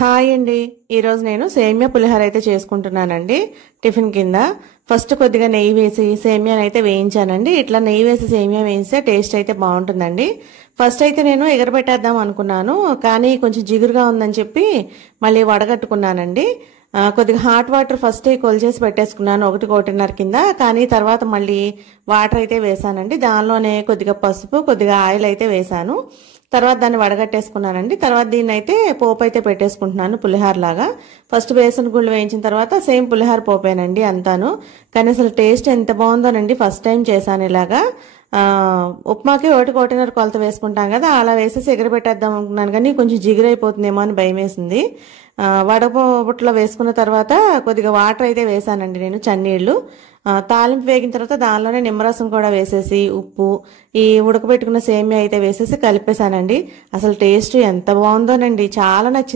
Hi అండి. ఈరోజు నేను సేమియా పులిహోర అయితే చేసుకుంటున్నానండి టిఫిన్ కింద. ఫస్ట్ కొద్దిగా నెయ్యి వేసి సేమియాని అయితే వేయించానండి. ఇట్లా నెయ్యి వేసి సేమియా వేయిస్తే టేస్ట్ అయితే బాగుంటుందండి. ఫస్ట్ అయితే నేను ఎగరబెట్టేద్దాం అనుకున్నాను, కానీ కొంచెం జిగురుగా ఉందని చెప్పి మళ్ళీ వడగట్టుకున్నానండి. కొద్దిగా హాట్ వాటర్ ఫస్ట్ కొలిచేసి పెట్టేసుకున్నాను, 1-1.5 కింద. కానీ తర్వాత మళ్ళీ వాటర్ అయితే వేసానండి. దానిలోనే కొద్దిగా పసుపు, కొద్దిగా ఆయిల్ అయితే వేసాను. తర్వాత దాన్ని వడగట్టేసుకున్నానండి. తర్వాత దీన్ని అయితే పోపు అయితే పెట్టేసుకుంటున్నాను పులిహోర లాగా. ఫస్ట్ వేసిన గుళ్ళు వేయించిన తర్వాత సేమ్ పులిహోర పోపేనండి అంతాను. కానీ అసలు టేస్ట్ ఎంత బాగుందోనండి. ఫస్ట్ టైం చేశాను ఇలాగా. ఉప్మాకి 1-1.5 కొలత వేసుకుంటాం కదా, అలా వేసేసి ఎగరబెట్టేద్దాం అనుకున్నాను, కానీ కొంచెం జిగురైపోతుందేమో అని భయం వేసింది. వడపోబుట్లో వేసుకున్న తర్వాత కొద్దిగా వాటర్ అయితే వేసానండి నేను, చన్నీళ్ళు. తాలింపు వేగిన తర్వాత దానిలోనే నిమ్మరసం కూడా వేసేసి ఉప్పు, ఈ ఉడకబెట్టుకున్న సేమియా అయితే వేసేసి కలిపేశానండి. అసలు టేస్ట్ ఎంత బాగుందోనండి, చాలా నచ్చింది.